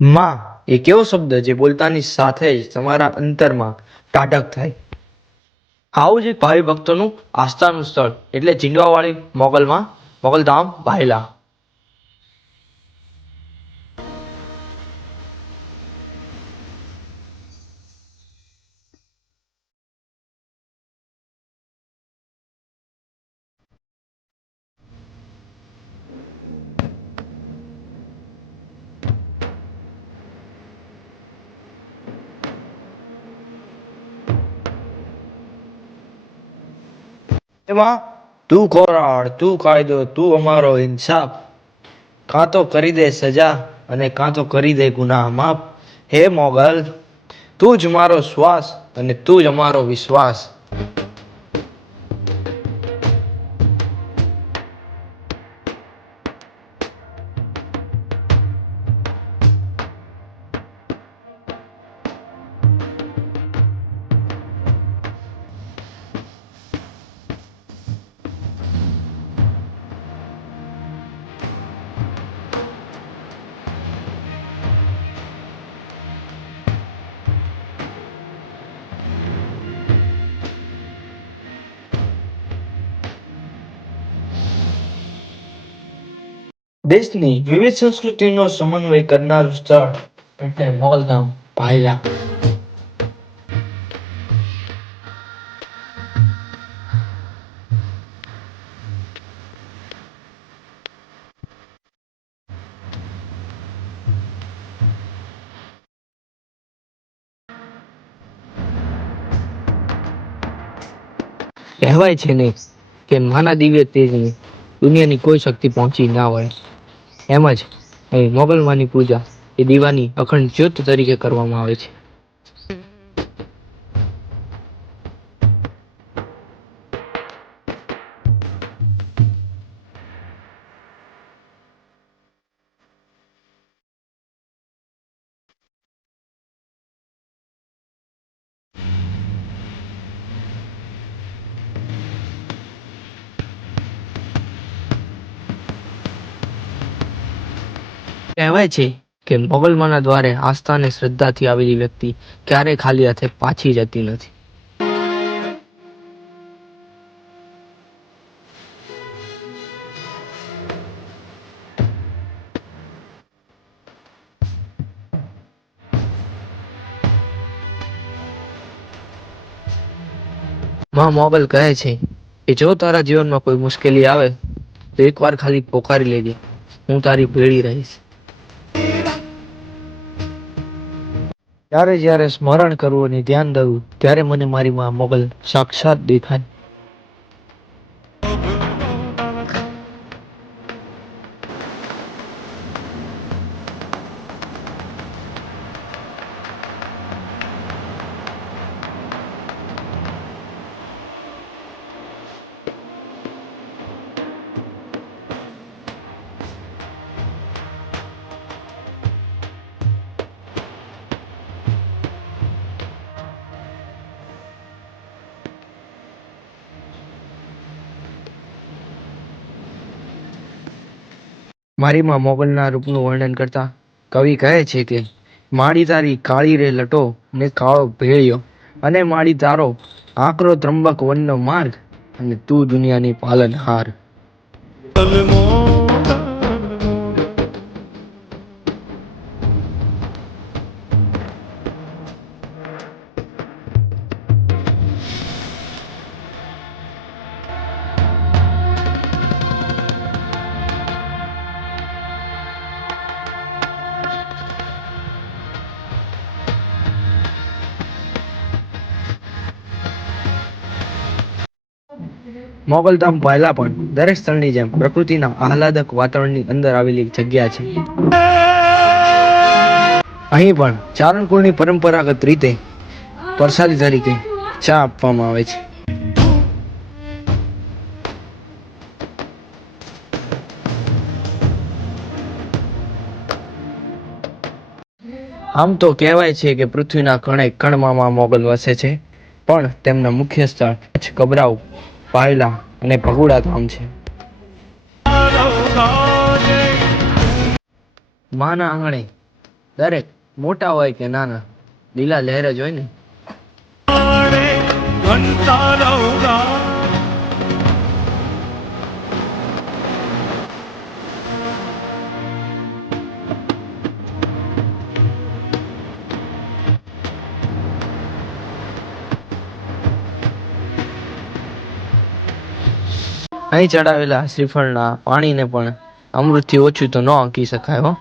માં એક એવો શબ્દ જે બોલતાની સાથે જ તમારા અંતરમાં ટાઢક થાય. આવું જ એક ભાવિ ભક્તોનું આસ્થાનું સ્થળ એટલે ચીંડવાવાળી મોગલમાં મોગલધામ ભાયલા. એમાં તું કોરાડ, તું કાયદો, તું અમારો ઇન્સાફ, કાં તો કરી દે સજા અને કાં તો કરી દે ગુનાહ માફ. હે મોગલ, તું જ મારો શ્વાસ અને તું જ અમારો વિશ્વાસ. દેશની વિવિધ સંસ્કૃતિનો સમન્વય કરનારું સ્થળ એટલે મોગલધામ ભાયલા. કહેવાય છે ને કે માના દિવ્ય તેજને દુનિયાની કોઈ શક્તિ પહોંચી ના હોય. એમ જ અહીં મોગલમાની પૂજા એ દીવાની અખંડ જ્યોત તરીકે કરવામાં આવે છે. કહેવાય છે કે મોગલમાના દ્વારે આસ્થા અને શ્રદ્ધાથી આવેલી વ્યક્તિ ક્યારેય ખાલી હાથે પાછી જતી નથી. માં મોગલ કહે છે કે જો તારા જીવનમાં કોઈ મુશ્કેલી આવે તો એકવાર ખાલી પોકારી લેજે, હું તારી ભેળી રહીશ. ત્યારે જ્યારે સ્મરણ કરવું અને ધ્યાન દઉં ત્યારે મને મારી માં મોગલ સાક્ષાત દેખાય. મારી માં મોગલના રૂપનું વર્ણન કરતા કવિ કહે છે કે માડી તારી કાળી રે લટો ને કાળો ભેળિયો, અને માડી તારો આકરો ત્રંબક વનનો માર્ગ, અને તું દુનિયાની પાલનહાર. મોગલધામ ભાયલા પણ દરેક સ્થળની જેમ પ્રકૃતિના આહલાદક વાતાવરણની અંદર આવેલી એક જગ્યા છે. અહીં પણ ચારણકુળની પરંપરાગત રીતે પ્રસાદી તરીકે ચા આપવામાં આવે છે. આમ તો કહેવાય છે કે પૃથ્વીના કણે કણમાં મોગલ વસે છે, પણ તેમના મુખ્ય સ્થળ કબરાઉ, ભાયલા અને ભગુડા ધામ છે. માના આંગણે દરેક મોટા હોય કે નાના લીલા લહેર જ હોય ને. અહીં ચડાવેલા શ્રીફળના પાણીને પણ અમૃતથી ઓછું તો ન આંકી શકાય હો.